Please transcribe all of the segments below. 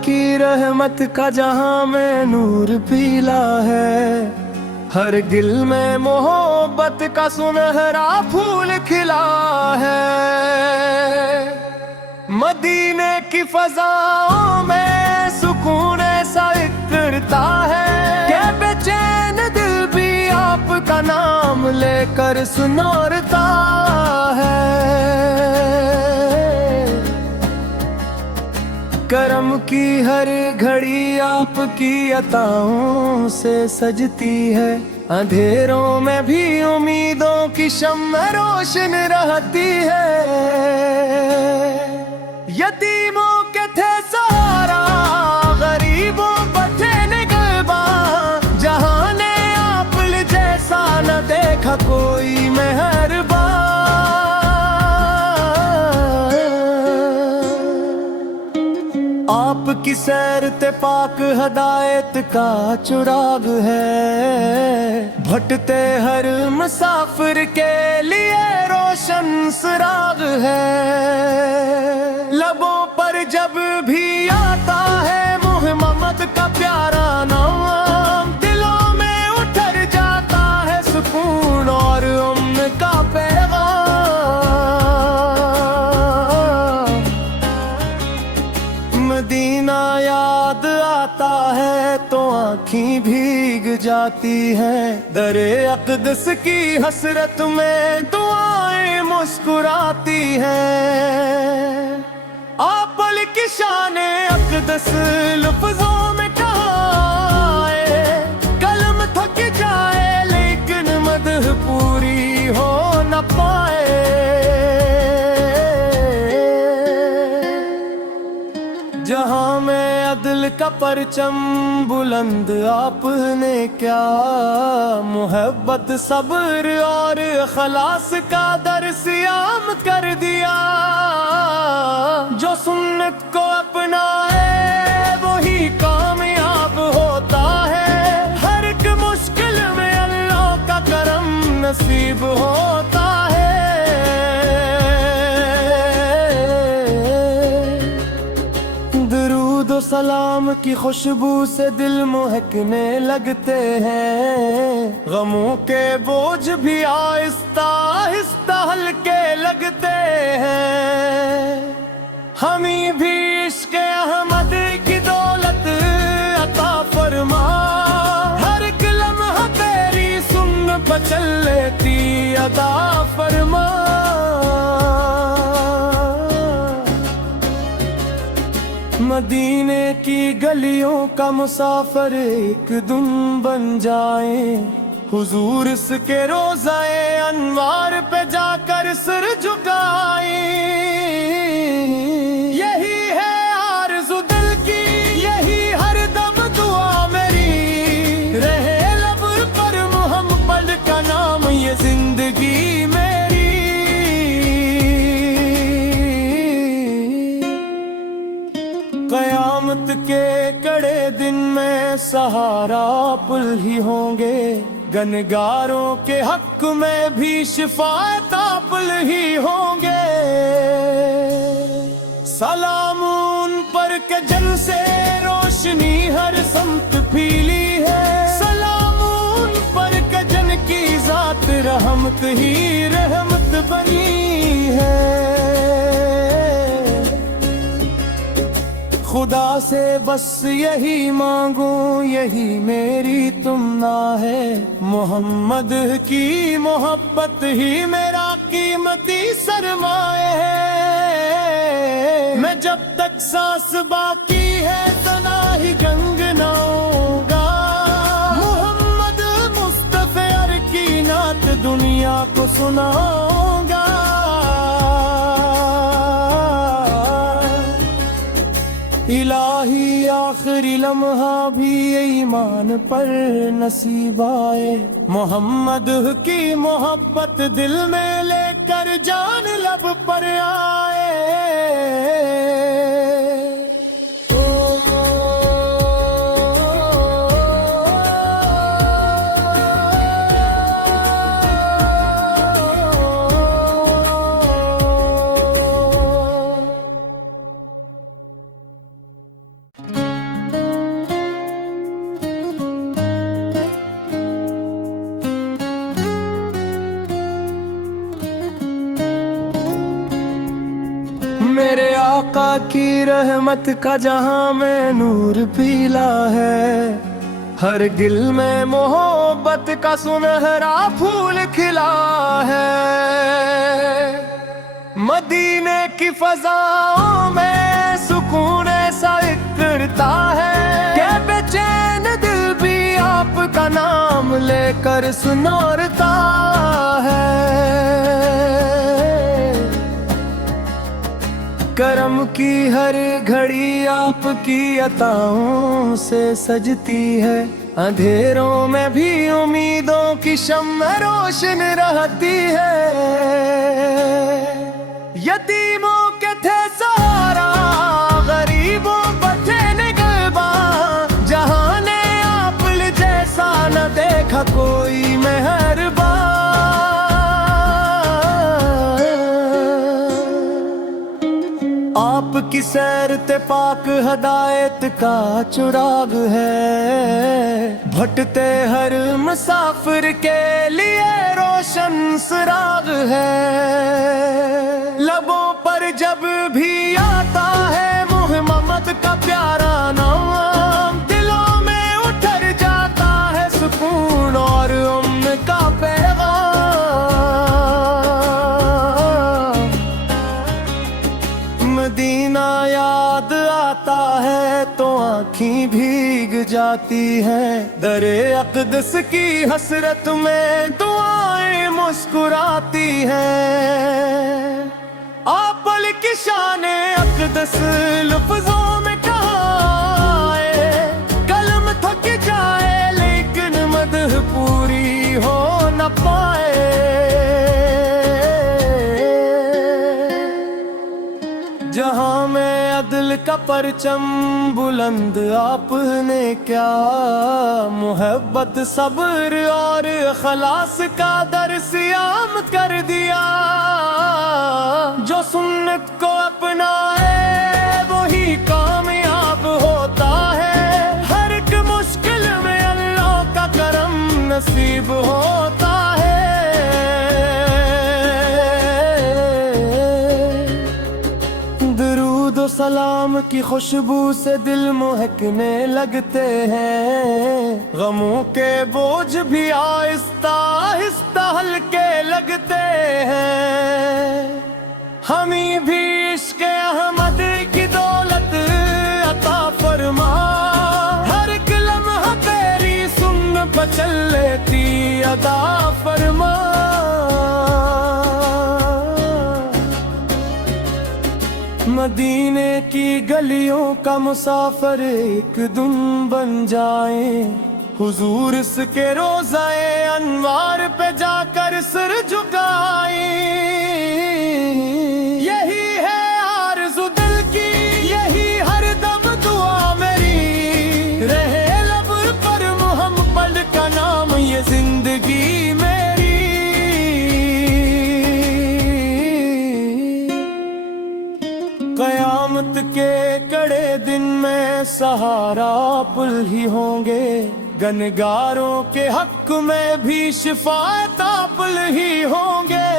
की रहमत का जहां में नूर पीला है। हर दिल में मोहब्बत का सुनहरा फूल खिला है। मदीने की फजाओं में सुकून ऐसा इकरता है कि बेचैन दिल भी आपका नाम लेकर सुनारता है। करम की हर घड़ी आपकी अताओं से सजती है। अंधेरों में भी उम्मीदों की शम्म रोशन रहती है। यतीमों के थे सहारा, गरीबों पर थे निगहबान। जहां ने आप जैसा न देखा कोई मेहरबान। आपकी सैर ते पाक हदायत का चुराग है। भटते हर मुसाफिर के लिए रोशन सुराग है। लबों पर जब भी आता है मोहम्मद का प्यारा नाम, दिलों में उतर जाता है सुकून और उम्र का पैगाम। मदीना याद आता है तो आँखें भीग जाती हैं। दरे अक़दस की हसरत में दुआएं मुस्कुराती हैं। आपल की शाने अक़दस लफ्ज़ों में कहाँ आए। कलम थक जाए लेकिन मदह पूरी हो न पाए। जहां में अदल का परचम बुलंद आपने क्या, मोहब्बत सब्र और खलास का दर्स आम कर दिया। जो सुन्नत को अपनाए वही कामयाब होता है। हर एक मुश्किल में अल्लाह का करम नसीब होता है। दरूद और सलाम की खुशबू से दिल महकने लगते हैं। गमों के बोझ भी आहिस्ता आहिस्ता हल्के लगते हैं। हमें भी इश्क अहमद की दौलत अता फरमा। हर एक लम्हा तेरी सुन बचल लेती अता फरमा। मदीने की गलियों का मुसाफिर एक दिन बन जाए। हुजूर इसके रोज़ाए अनवार पे जाकर सिर झुकाए। यही है आरज़ू दिल की, यही हर दम दुआ मेरी। रहे लब पर मोहम्मद का नाम ये जिंदगी मेरी। क़यामत के कड़े दिन में सहारा पुल ही होंगे। गनगारों के हक में भी शिफाअत पुल ही होंगे। सलाम उन पर के जन से रोशनी हर समत फीली है। सलाम उन पर के जन की जात रहमत ही रहमत बनी है। खुदा से बस यही मांगू यही मेरी तुमना है। मोहम्मद की मोहब्बत ही मेरा कीमती सरमाए है। मैं जब तक सांस बाकी है तना ही गंगनाऊंगा। मोहम्मद मुस्तफा की नात दुनिया को सुनाऊंगा। इलाही आखिरी लम्हा भी ईमान पर नसीब आए। मोहम्मद की मोहब्बत दिल में लेकर जान लब पर आए। की रहमत का जहां में नूर पीला है, हर दिल में मोहब्बत का सुनहरा फूल खिला है। मदीने की फजाओं में सुकून ऐसा इकड़ता है कि बेचैन दिल भी आपका नाम लेकर सुनारता है। करम की हर घड़ी आपकी अताओं से सजती है, अंधेरों में भी उम्मीदों की शम्म रोशन रहती है। यतीमों के थे सहारा, गरीबों पर थे निगहबान, जहां ने आप जैसा न देखा कोई मेहरबान। आपकी सैर ते पाक हदायत का चुराग है, भटते हर मुसाफिर के लिए रोशन सुराग है। लबों पर जब भी आता है मोहम्मद का प्यारा नाम, दिलों में उतर जाता है सुकून और उम्र का पैगाम। मदीना याद आता है तो आँखें भीग जाती हैं, दरे अक़दस की हसरत में दुआएं मुस्कुराती हैं। आपल की शाने अक़दस लफ्ज़ों में कहाँ आए, कलम थक जाए लेकिन मदह पूरी हो न पाए। जहां में अदल का परचम बुलंद आपने क्या, मोहब्बत सब्र और खलास का दर्स आम कर दिया। जो सुन्नत को अपनाए वही कामयाब होता है, हर एक मुश्किल में अल्लाह का करम नसीब होता है। सलाम की खुशबू से दिल महकने लगते हैं, गमों के बोझ भी आहिस्ता आहिस्ता हल्के लगते हैं। हमें भी इश्क़ अहमद की दौलत अता फरमा, हर एक लम्हा तेरी सुन पर चल लेती अदा फरमा। मदीने की गलियों का मुसाफिर एक दिन बन जाए, हुजूर इसके रोज़ाए अनवार पे जाकर सिर झुकाए। यही है आरज़ू दिल की, यही हर दम दुआ मेरी, रहे लब पर मोहम्मद का नाम ये जिंदगी मेरी। क़यामत के कड़े दिन में सहारा पुल ही होंगे, गनगारों के हक में भी शिफाअत पुल ही होंगे।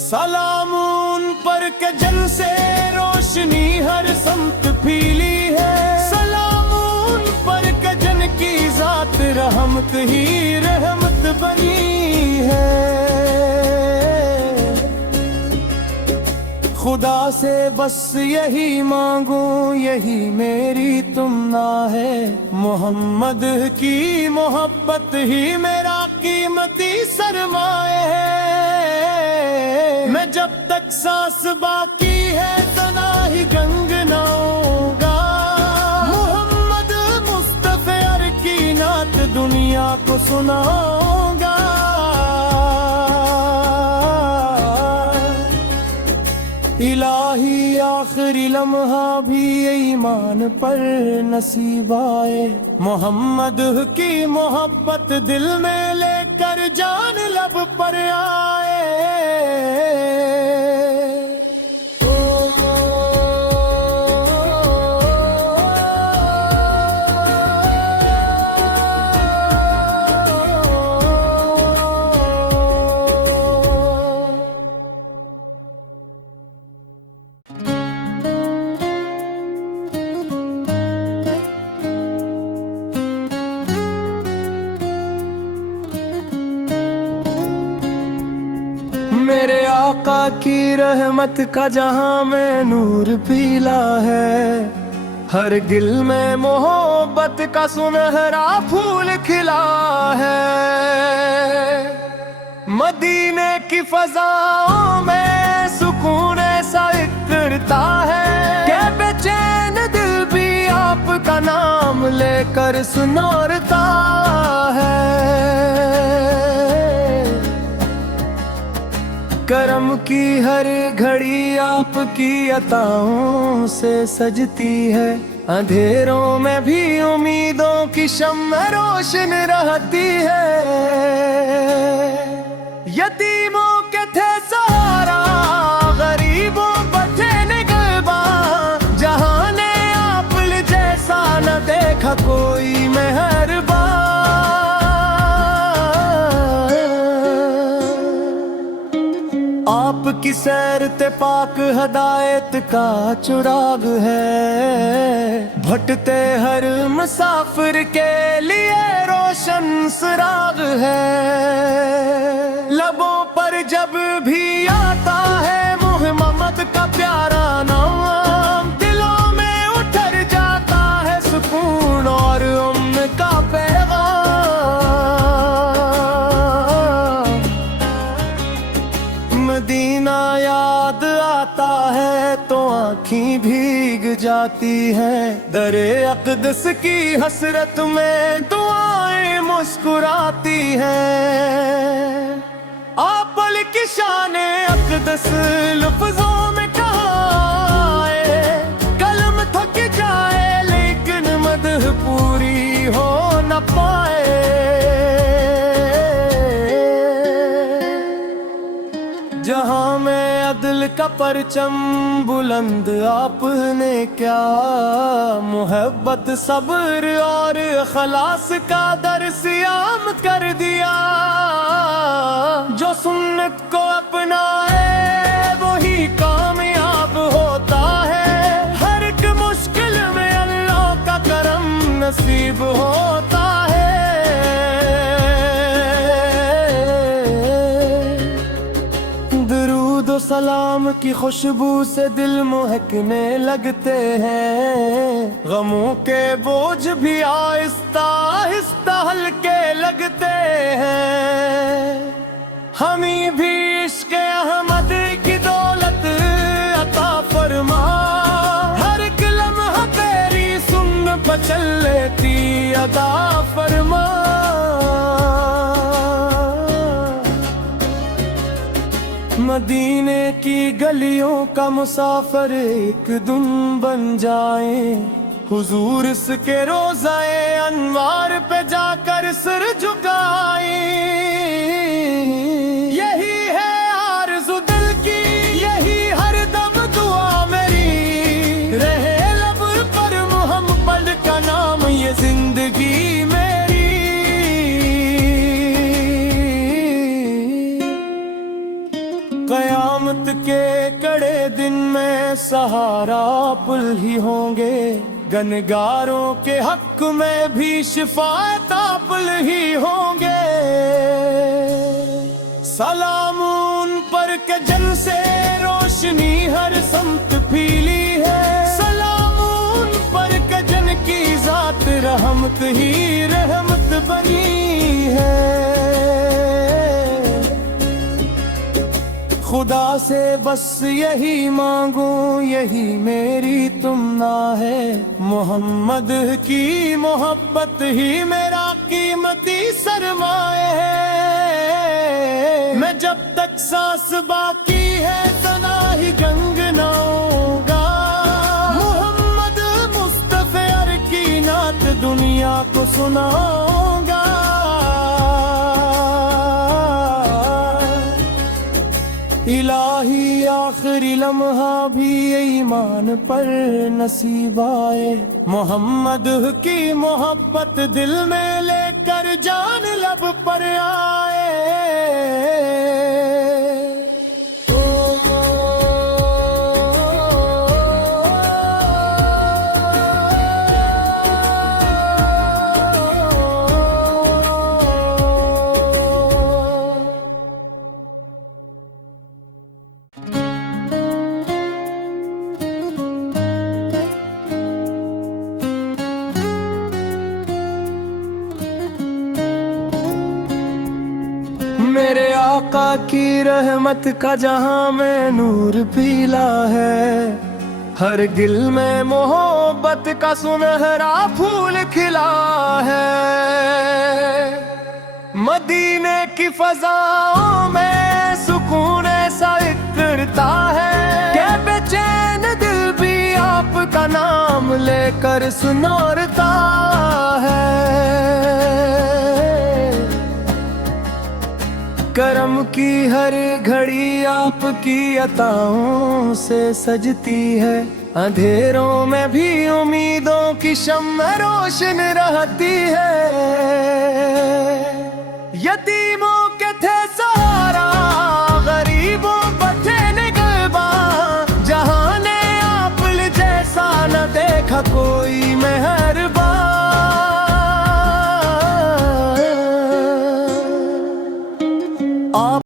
सलाम उन पर के जन से रोशनी हर समत फैली है, सलाम उन पर के जन की जात रहमत ही रहमत बनी है। खुदा से बस यही मांगू, यही मेरी तुमना है, मोहम्मद की मोहब्बत ही मेरा कीमती सरमाए है। मैं जब तक सांस बाकी है तना ही गंगनाऊंगा, मोहम्मद मुस्तफा की नात दुनिया को सुनाऊंगा। इलाही आखिरी लम्हा भी ईमान पर नसीब आए, मोहम्मद की मोहब्बत दिल में लेकर जान लब पर आए। की रहमत का जहां में नूर पीला है, हर दिल में मोहब्बत का सुनहरा फूल खिला है। मदीने की फजाओं में सुकून ऐसा इकड़ता है कि बेचैन दिल भी आपका नाम लेकर सुनारता है। करम की हर घड़ी आपकी अताओं से सजती है, अंधेरों में भी उम्मीदों की शम्म रोशन रहती है। यतीमों के थे सहारा, गरीबों बचे निगहबान, जहां ने आप जैसा न देखा कोई मेहरबान। आपकी सैर ते पाक हदायत का चुराग है, भटते हर मुसाफिर के लिए रोशन सुराग है। लबों पर जब भी आता है मोहम्मद का प्यारा नाम, दिलों में उतर जाता है सुकून और उम्न का पैगाम। मदीना याद आता है तो आँखें भीग जाती हैं, दरे अक़दस की हसरत में दुआएं मुस्कुराती हैं। आप की शाने अक़दस लफ्ज़ों में कहाँ है, कलम थक जाए लेकिन मदह पूरी हो न पाए। जहां में अदल का परचम बुलंद आपने क्या, मोहब्बत सब्र और खलास का दर्स आम कर दिया। जो सुन्नत को अपनाए वही कामयाब होता है, हर एक मुश्किल में अल्लाह का करम नसीब होता है। दरूद सलाम की खुशबू से दिल महकने लगते हैं, गमों के बोझ भी आहिस्ता आहिस्ता हल्के लगते हैं। हमें भी इश्क़ अहमद की दौलत अता फरमा, हर एक लम्हा तेरी सुन पर चल लेती अदा फरमा। मदीने की गलियों का मुसाफिर एक दिन बन जाए, हुजूर इसके रोज़ाए अनवार पे जाकर सिर झुकाए। यही है आरज़ू दिल की, यही हर दम दुआ मेरी, रहे लब पर मोहम्मद का नाम ये जिंदगी मेरी। क़यामत के कड़े दिन में सहारा पुल ही होंगे, गनगारों के हक में भी शिफाअत पुल ही होंगे। सलाम उन पर के जन से रोशनी हर समत फीली है, सलाम उन पर के जन की जात रहमत ही रहमत बनी है। खुदा से बस यही मांगू, यही मेरी तुमना है, मोहम्मद की मोहब्बत ही मेरा कीमती सरमाए है। मैं जब तक सांस बाकी है तना ही गंगनाऊंगा, मोहम्मद मुस्तफा की नात दुनिया को सुनाऊंगा। इलाही आखिरी लम्हा भी ईमान पर नसीब आए, मोहम्मद की मोहब्बत दिल में लेकर जान लब पर आए। मेरे आका की रहमत का जहां में नूर पीला है, हर दिल में मोहब्बत का सुनहरा फूल खिला है। मदीने की फजाओं में सुकून ऐसा इकरता है, क्या बेचैन दिल भी आपका नाम लेकर सुनारता है। करम की हर घड़ी आपकी अताओं से सजती है, अंधेरों में भी उम्मीदों की शम्म रोशन रहती है। यदि